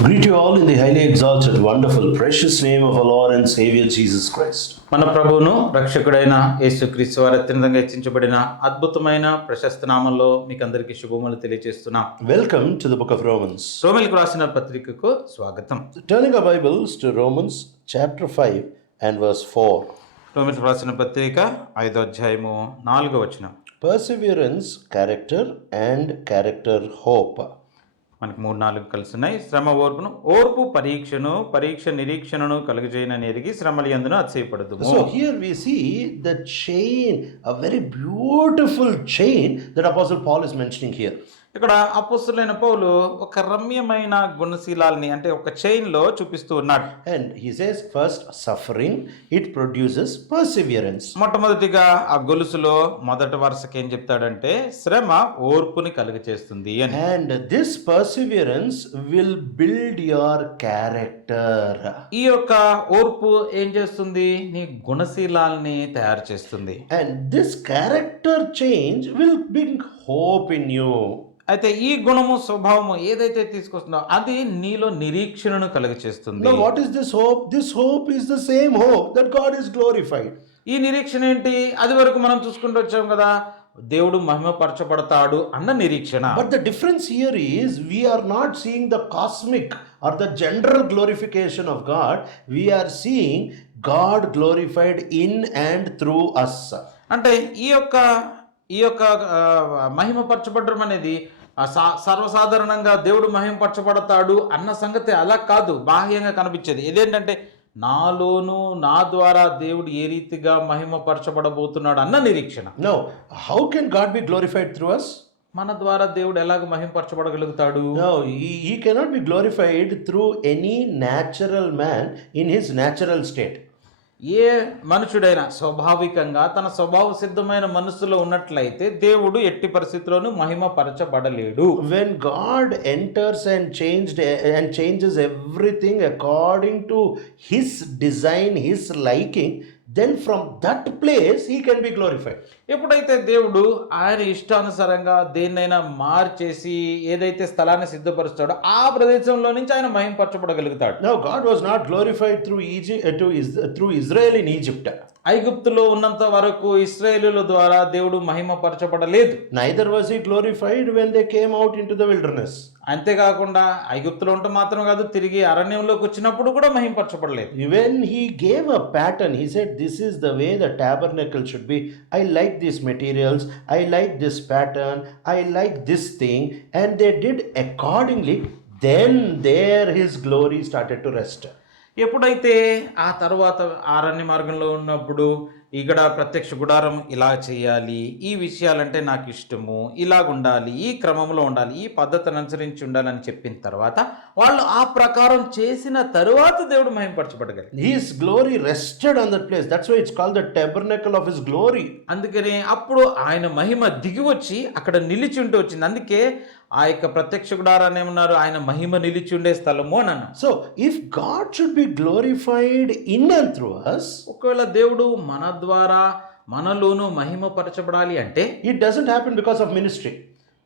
Greet you all in the highly exalted, wonderful, precious name of our Lord and Savior Jesus Christ. మన ప్రభువును రక్షకుడైన యేసుక్రీస్తు వారి అత్యంతంగా హెచ్చించబడిన అద్భుతమైన ప్రశస్త నామంలో మీకు అందరికీ శుభములు తెలియజేస్తున్నాం. Welcome to the book of Romans. రోమీయులకు రాసిన పత్రికకు స్వాగతం. Turning our Bibles to Romans chapter 5 and verse 4. రోమీయులకు రాసిన పత్రిక 5వ అధ్యాయము 4వ వచనం. Perseverance, character, and character, hope. మనకి 3-4 కలిసి ఉన్నాయి. శ్రమ ఓర్పును, ఓర్పు పరీక్షను, పరీక్ష నిరీక్షణను కలుగజేయనని ఎరిగి శ్రమల యందును అతిశయపడదుము. So here we see the chain, a very beautiful chain that Apostle Paul is mentioning here. ఇక్కడ అపోస్తలుడైన పౌలు ఒక రమ్యమైన గుణశీలాల్ని అంటే ఒక చైన్ లో చూపిస్తూ ఉన్నాడు. And he says first suffering, it produces perseverance. మొట్టమొదటిగా ఆ గొలుసులో మొదటి వరుసకి ఏం చెప్తాడంటే శ్రమ ఓర్పుని కలుగచేస్తుంది అని. And this perseverance will build your character. ఈ యొక్క ఓర్పు ఏం చేస్తుంది? నీ గుణశీలాల్ని తయారు చేస్తుంది. And this character change will bring hope in you. అయితే ఈ గుణము స్వభావము ఏదైతే తీసుకొస్తుందో అది నీలో నిరీక్షణను కలుగచేస్తుంది. Now what is this hope? This hope is the same hope that God is glorified. ఈ నిరీక్షణ ఏంటి? అది వరకు మనం చూసుకుంటూ వచ్చాం కదా, దేవుడు మహిమపరచబడతాడు అన్న నిరీక్షణ. But the difference here is we are not seeing the cosmic or the general glorification of God. We are seeing God glorified in and through us. అంటే ఈ యొక్క మహిమపరచబడడం అనేది సర్వసాధారణంగా దేవుడు మహిమపరచబడతాడు అన్న సంగతి అలా కాదు, బాహ్యంగా కనిపించేది. ఇదేంటంటే నాలోను నా ద్వారా దేవుడు ఏ రీతిగా మహిమపరచబడబోతున్నాడు అన్న నిరీక్షణ. No, how can God be glorified through us? మన ద్వారా దేవుడు ఎలాగ మహిమపరచబడగలుగుతాడు? No, he cannot be glorified through any natural man in his natural state. ఏ మనుషుడైనా స్వాభావికంగా తన స్వభావ సిద్ధమైన మనస్సులో ఉన్నట్లయితే దేవుడు ఎట్టి పరిస్థితుల్లోనూ మహిమపరచబడలేడు. When God enters and changes everything according to his design, his liking, then from that place he can be glorified. ఎప్పుడైతే దేవుడు ఆయన ఇష్టానుసారంగా దేన్నైనా మార్చేసి ఏదైతే స్థలాన్ని సిద్ధపరుస్తాడో ఆ ప్రదేశంలో నుంచి ఆయన మహిమపరచబడగలుగుతాడు. Now God was not glorified through through Israel in Egypt. ఐగుప్తులో ఉన్నంత వరకు ఇశ్రాయేలుల ద్వారా దేవుడు మహిమపరచబడలేదు. Neither was he glorified when they came out into the wilderness. అంతేకాకుండా ఐగుప్తులో ఉంటే మాత్రం కాదు, తిరిగి అరణ్యంలోకి వచ్చినప్పుడు కూడా మహిమపరచబడలేదు. When he gave a pattern, he said this is the way the tabernacle should be. I like these materials, I like this pattern, I like this thing, and they did accordingly. Then there his glory started to rest. ఎప్పుడైతే ఆ తర్వాత అరణ్య మార్గంలో ఉన్నప్పుడు ఇక్కడ ప్రత్యక్ష గుడారం ఇలా చేయాలి, ఈ విషయాలంటే నాకు ఇష్టము, ఇలాగుండాలి, ఈ క్రమంలో ఉండాలి, ఈ పద్ధతిని అనుసరించి ఉండాలని చెప్పిన తర్వాత వాళ్ళు ఆ ప్రకారం చేసిన తరువాత దేవుడు మహిమపరచబడగలిగాడు. His glory rested on that place. That's why it's called the tabernacle of his glory. అందుకని అప్పుడు ఆయన మహిమ దిగి వచ్చి అక్కడ నిలిచి ఉంటూ వచ్చింది. అందుకే ఆ యొక్క ప్రత్యక్ష గుడారాన్ని ఏమన్నారు? ఆయన మహిమ నిలిచి ఉండే స్థలము అని అన్నారు. So if God should be glorified in and through us, ఒకవేళ దేవుడు మన ద్వారా మనలోనూ మహిమపరచబడాలి అంటే it doesn't happen because of ministry.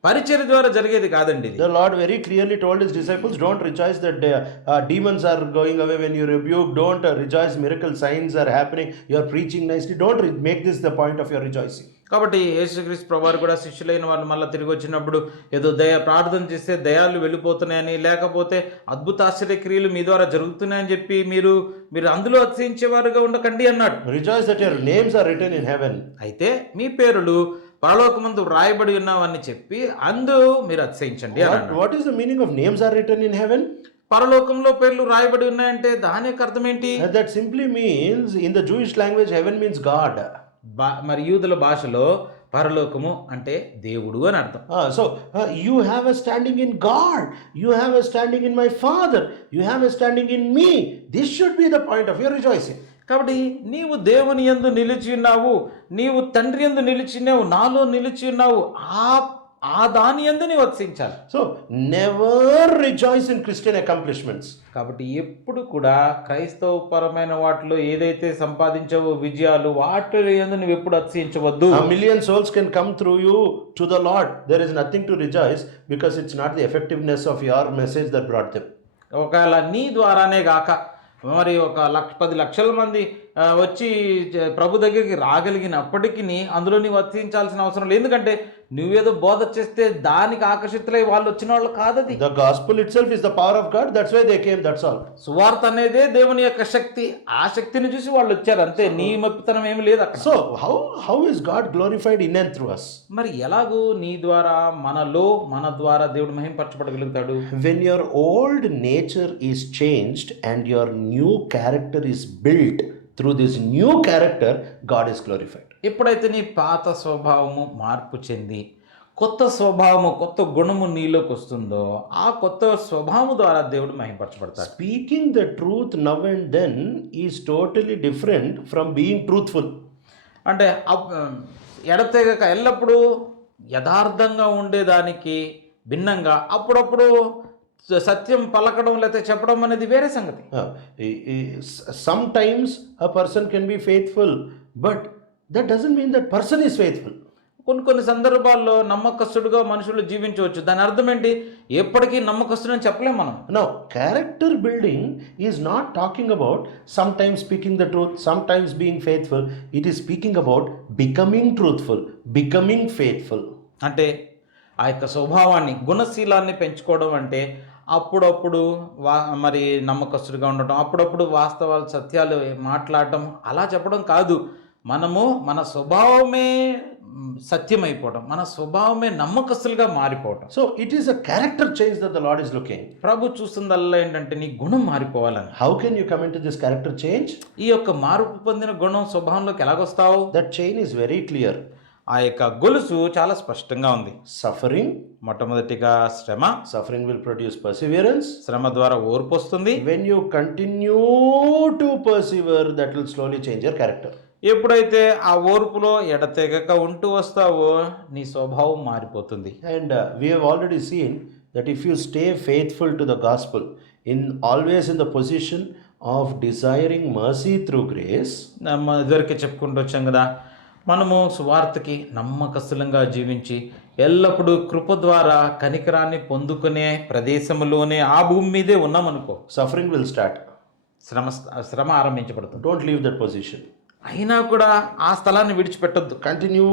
పరిచర్య ద్వారా జరిగేది కాదండి ఇది. The Lord very clearly told his disciples, don't rejoice that demons are going away when you rebuke. Don't rejoice, miracle signs are happening. You are preaching nicely. Don't make this the point of your rejoicing. కాబట్టి యేసుక్రీస్తు ప్రభువారు కూడా శిష్యులైన వాళ్ళు మళ్ళీ తిరిగి వచ్చినప్పుడు ఏదో ప్రార్థన చేస్తే దయాలు వెళ్ళిపోతున్నాయని, లేకపోతే అద్భుత ఆశ్చర్య క్రియలు మీ ద్వారా జరుగుతున్నాయని చెప్పి మీరు అందులో అతిశయించేవారుగా ఉండకండి అన్నాడు. Rejoice that your names are written in heaven. అయితే మీ పేరులు పరలోకమందు రాయబడి ఉన్నావని చెప్పి అందు మీరు అతిశయించండి అన్నాడు. What is the meaning of names are written in heaven? పరలోకంలో పేర్లు రాయబడి ఉన్నాయంటే దాని యొక్క అర్థం ఏంటి? That simply means in the Jewish language heaven means God. మరి యూదుల భాషలో పరలోకము అంటే దేవుడు అని అర్థం. So you have a standing in God, you have a standing in my Father, you have a standing in me. This should be the point of your rejoicing. కాబట్టి నీవు దేవుని యందు నిలిచి ఉన్నావు, నీవు తండ్రి యందు నిలిచి ఉన్నావు, నాలో నిలిచి ఉన్నావు, ఆ దాని యందు నీవు అతిశయించాలి. So never rejoice in Christian accomplishments. కాబట్టి ఎప్పుడు కూడా క్రైస్తవ పరమైన వాటిలో ఏదైతే సంపాదించావో విజయాలు, వాటి యందు నువ్వు ఎప్పుడు అతిశయించవద్దు. A million souls can come through you to the Lord. There is nothing to rejoice because it's not the effectiveness of your message that brought them. ఒకవేళ నీ ద్వారానే గాక మరి ఒక 10 లక్షల మంది వచ్చి ప్రభు దగ్గరికి రాగలిగినప్పటికిని అందులో నీవు వర్తించాల్సిన అవసరం లేదు. ఎందుకంటే నువ్వేదో బోధ చేస్తే దానికి ఆకర్షితులై వాళ్ళు వచ్చినోళ్ళు కాదది. The gospel itself is the power of God. That's why they came. That's all. సువార్త అనేదే దేవుని యొక్క శక్తి. ఆ శక్తిని చూసి వాళ్ళు వచ్చారు అంతే. నీ మప్పితనం ఏమి లేదు అక్కడ. So how is God glorified in and through us? మరి ఎలాగూ నీ ద్వారా మన ద్వారా దేవుడు మహింపరచబడగలుగుతాడు? When your old nature is changed and your new character is built through this new character, God is glorified. ఎప్పుడైతే నీ పాత స్వభావము మార్పు చెంది కొత్త స్వభావము కొత్త గుణము నీలోకి వస్తుందో ఆ కొత్త స్వభావము ద్వారా దేవుడు మహింపరచబడతాడు. Speaking the truth now and then is totally different from being truthful. అంటే ఎడతెగక ఎల్లప్పుడూ యథార్థంగా ఉండేదానికి భిన్నంగా అప్పుడప్పుడు సత్యం పలకడం లేకపోతే చెప్పడం అనేది వేరే సంగతి. Sometimes a person can be faithful, but that doesn't mean that person is faithful. కొన్ని సందర్భాల్లో నమ్మకస్తుడుగా మనుషులు జీవించవచ్చు. దాని అర్థం ఏంటి? ఎప్పటికీ నమ్మకస్తుడని చెప్పలేం మనం. Now, character building is not talking about sometimes speaking the truth, sometimes being faithful. It is speaking about becoming truthful, becoming faithful. అంటే ఆ యొక్క స్వభావాన్ని గుణశీలాన్ని పెంచుకోవడం అంటే అప్పుడప్పుడు మరి నమ్మకస్తుడిగా ఉండటం, అప్పుడప్పుడు వాస్తవాలు సత్యాలు మాట్లాడటం అలా చెప్పడం కాదు. మనము మన స్వభావమే సత్యమైపోవడం, మన స్వభావమే నమ్మకస్తులుగా మారిపోవడం. So it is a character change that the Lord is looking. ప్రభు చూస్తుందల్లా ఏంటంటే నీ గుణం మారిపోవాలని. How can you come into this character change? ఈ యొక్క మార్పు పొందిన గుణం స్వభావంలోకి ఎలాగొస్తావు? That chain is very clear. ఆ యొక్క గొలుసు చాలా స్పష్టంగా ఉంది. Suffering. మొట్టమొదటిగా శ్రమ. Suffering will produce perseverance. శ్రమ ద్వారా ఓర్పు వస్తుంది. When you continue to persevere, that will slowly change your character. ఎప్పుడైతే ఆ ఓర్పులో ఎడతెగక ఉంటూ వస్తావో నీ స్వభావం మారిపోతుంది. And we have already seen that if you stay faithful to the gospel, always in the position of desiring mercy through grace. ఇదివరకే చెప్పుకుంటూ వచ్చాం కదా, మనము సువార్తకి నమ్మకస్తులంగా జీవించి ఎల్లప్పుడూ కృప ద్వారా కనికరాన్ని పొందుకునే ప్రదేశంలోనే ఆ భూమి మీదే ఉన్నామనుకో, Suffering will start. శ్రమ ఆరంభించబడుతుంది. Don't leave that position. అయినా కూడా ఆ స్థలాన్ని విడిచిపెట్టొద్దు. Continue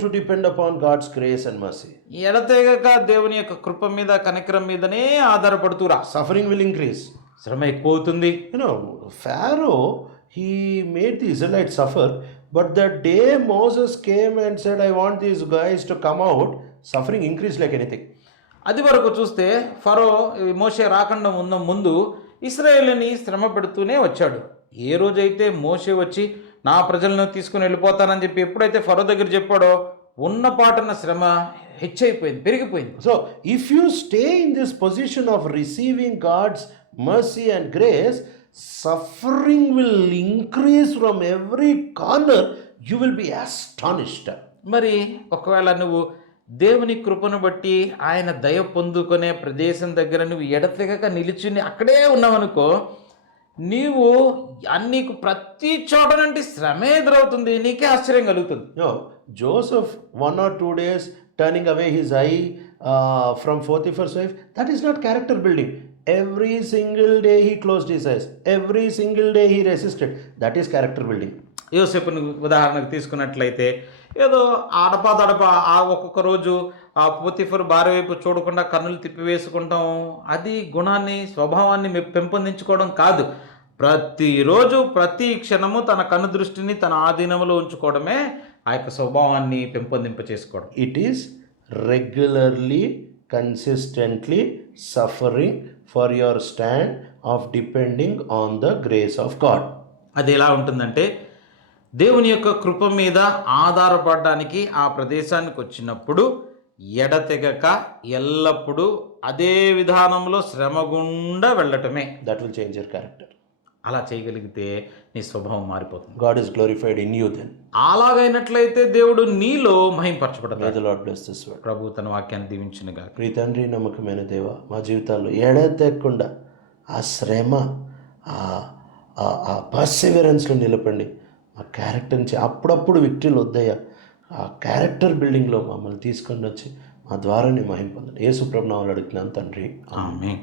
to depend upon God's grace and mercy. ఎడతెగక దేవుని యొక్క కృప మీద కనికరం మీదనే ఆధారపడుతురా. Suffering will increase. శ్రమ ఎక్కువ అవుతుంది. Pharaoh, he made the Israelites suffer, but the day Moses came and said, I want these guys to come out, suffering increased like anything. అది వరకు చూస్తే ఫరో మోషే రాకుండా ఉన్న ముందు ఇశ్రాయేలుని శ్రమ పెడుతూనే వచ్చాడు. ఏ రోజైతే మోషే వచ్చి నా ప్రజలను తీసుకుని వెళ్ళిపోతానని చెప్పి ఎప్పుడైతే ఫరో దగ్గర చెప్పాడో ఉన్న పాటన శ్రమ హెచ్చైపోయింది, పెరిగిపోయింది. So if you stay in this position of receiving God's mercy and grace, suffering will increase from every corner. You will be astonished. మరి ఒకవేళ నువ్వు దేవుని కృపను బట్టి ఆయన దయ పొందుకునే ప్రదేశం దగ్గర నువ్వు ఎడతెగక నిలిచి అక్కడే ఉన్నావనుకో, నీవు నీకు ప్రతి చోట నుండి శ్రమే ఎదురవుతుంది, నీకే ఆశ్చర్యం కలుగుతుంది. Joseph 1 or 2 days turning away his eye from Potiphar's wife, that is not character building. Every single day he closed his eyes. Every single day he resisted. That is character building. యోసేపుని ఉదాహరణకు తీసుకున్నట్లయితే ఏదో అడపాదడప ఒక్కొక్క రోజు ఆ Potiphar భార్య వైపు చూడకుండా కన్నులు తిప్పివేసుకుంటాం, అది గుణాన్ని స్వభావాన్ని పెంపొందించుకోవడం కాదు. ప్రతిరోజు ప్రతి క్షణము తన కన్ను దృష్టిని తన ఆధీనంలో ఉంచుకోవడమే ఆ యొక్క స్వభావాన్ని పెంపొందింప చేసుకోవడం. It is regularly consistently suffering for your stand of depending on the grace of God. అది ఎలా ఉంటుందంటే దేవుని యొక్క కృప మీద ఆధారపడడానికి ఆ ప్రదేశానికి వచ్చినప్పుడు ఎడతెగక ఎల్లప్పుడూ అదే విధానంలో శ్రమ గుండా వెళ్ళటమే. That will change your character. అలా చేయగలిగితే నీ స్వభావం మారిపోతుంది. God is glorified in you then. అలాగైనట్లయితే దేవుడు నీలో మహింపరచబడతాడు. May the Lord bless this word. ప్రభు తన వాక్యాన్ని దీవించునుగాక. ప్రియ తండ్రి, నమ్మకమైన దేవ, మా జీవితాల్లో ఎడతెగకుండా ఆ శ్రమ ఆ పర్సివరెన్స్లో నిలపండి. ఆ క్యారెక్టర్ నుంచి అప్పుడప్పుడు విక్టరీలు వద్దయ్యా, ఆ క్యారెక్టర్ బిల్డింగ్లో మమ్మల్ని తీసుకొని వచ్చి మా ద్వారా మహిమ పొందండి. యేసు ప్రభువు నామములో అడుగుతున్నాను తండ్రి, ఆమేన్.